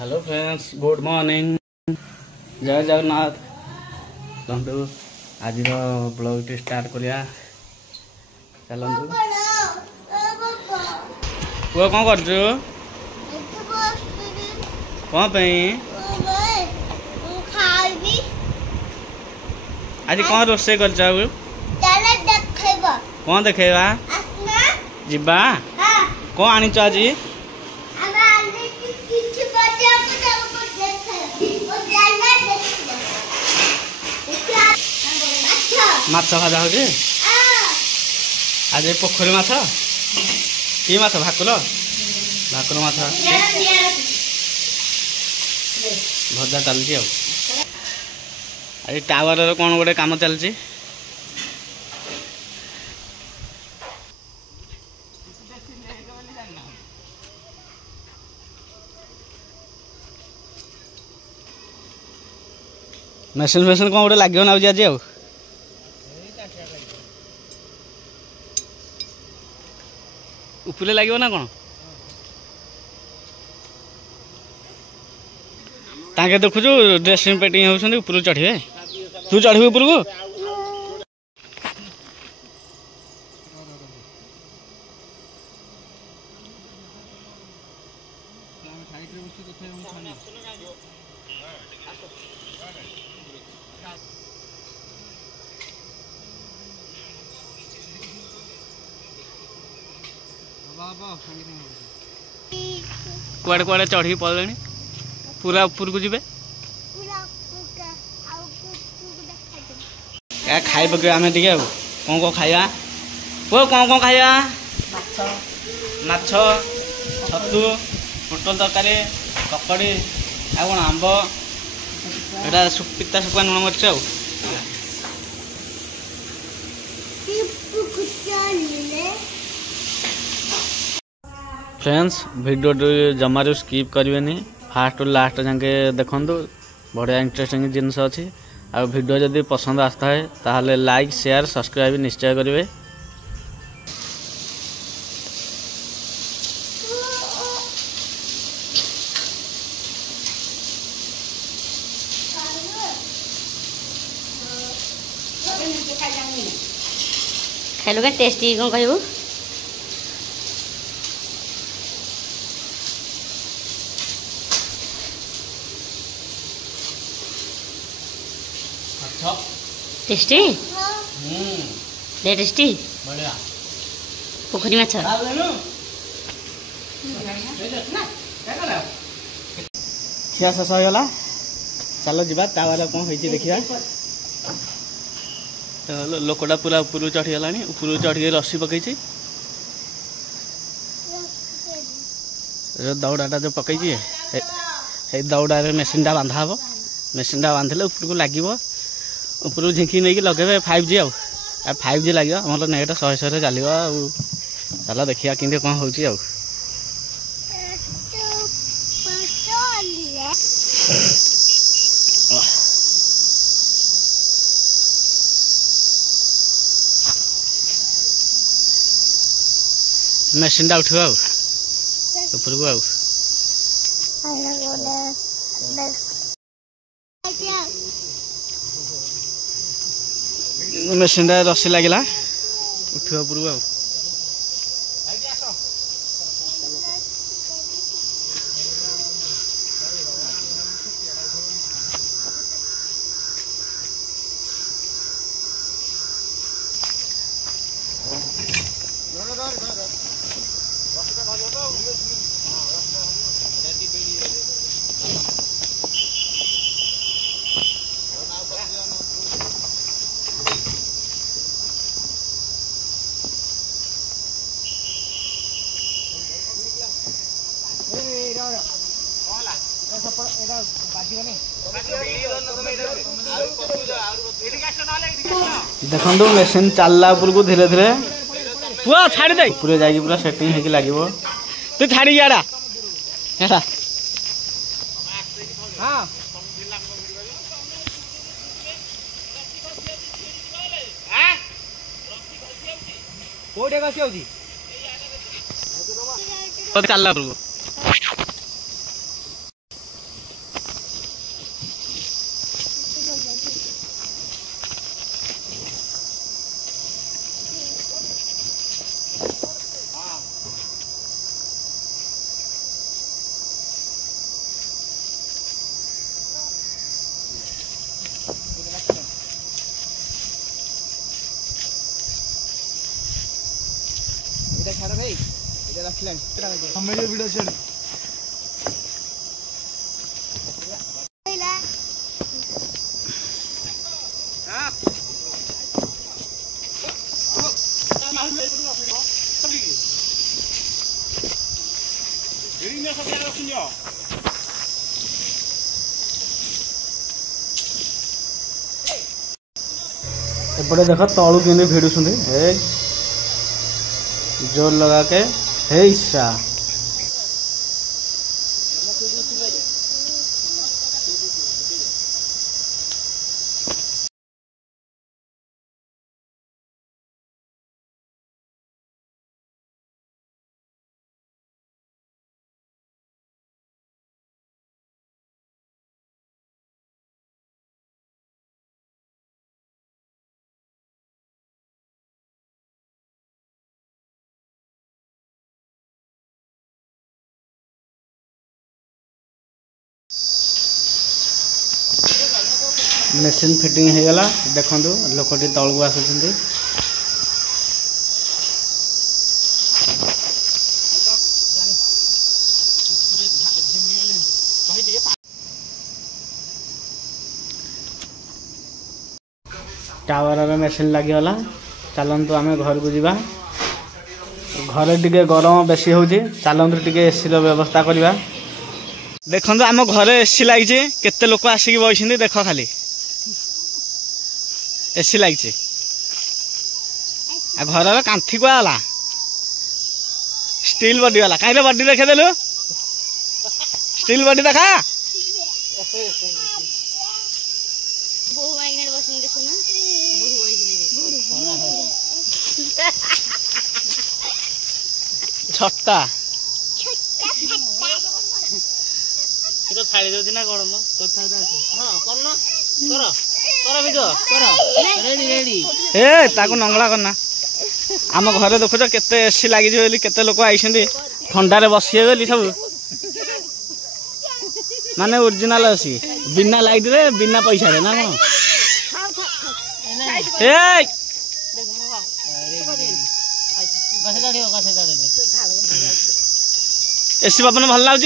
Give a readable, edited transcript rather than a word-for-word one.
Hello friends, good morning, जय जगन्नाथ। चलतु आज ब्लॉग टी स्टार्ट करिया। चलतु पुआ कौन कर कौन आज कौन रोसे कर कौन देखेबा जिबा कौन आनी आज माछ भजा हो आज पोखरी माछ कि माछ भाकुर भाकुर माछ भजा चलती आज टावर कौन गोटे काम चलती मेसीन फेसीन कौन गोटे लगे ना आज उपले लगे ना कौन ताके देखुचु ड्रेसिंग पेटिंग होउछन ऊपर चढ़िबे तू चढ़िबे ऊपर को कुआड़े कुआड़े चढ़ी पड़े पूरा ऊपर को जी खाई पके आम टे कौन कौन खाया पुआ कौन कौन खाया माछ छतु पोटल तरकारी ककड़ी आ कौन आंब एटा पिता सुखा लुण मरीच फ्रेंड्स वीडियो जमारू स्किप करेंगे फास्ट लास्ट जाके देखु बढ़िया इंटरेस्टिंग जिनस अच्छी आ वीडियो जदि पसंद आसता है ताहले लाइक शेयर सब्सक्राइब निश्चय करेंगे। खाइल क्या टेस्टी कौन कहू टेस्टी टेस्टी बढ़िया पोखरी माछ खिया शेष होगा चलो जी टावर कौन हो देखा लोकटा पूरा ऊपर चढ़ीगला ऊपर चढ़ी रस्सी पकई दौड़ाटा जो पकई दौड़ा मेसीन टा बांधा हम मेसीन टा बांधे ऊपर को लगे ऊपर झिंकी नहीं लगे 5G आ 5G लगे हमारे नेट 100 चलो चलो देखिए कि कौन हो मेसीन टा उठो ऊपर को मेसीन टा रस्सी लगे उठ ऊपर देखो मेसीन चलला ऊपर को धीरे धीरे पुआ छाड़ी दे पूरे जाके पूरा सेटिंग होगी लगे तू छाड़ी गया चलला हमें वीडियो शेयर एपटे देख तलू कि भिड़ुं जोर लगा के हे ईशा मेसीन फिटिंग हो गला देखु लोकटी तौल को आसुँच टावर मेसीन लगिगला चलतु आम घर को जीवा घरे टिके गरम बेसी हो चलतु टिके एसी व्यवस्था करवा देखो आम घरे एसी लगी केते लोक आसिक बस देख खाली एसी लगी घर कांथी कुआला स्टील बॉडी वाला कहीं बॉडी देखा देलु स्टील बॉडी देखा छटा तो छाड़ी दे ना कौन नंगला करना आम घरे देखुच केते एसी लगी केते लोक आई ठंडारे बसी गली सब माने ओरिजिनल एसी बिना लाइट रे बिना पैसा रे ना एसी बाबन भल लगुच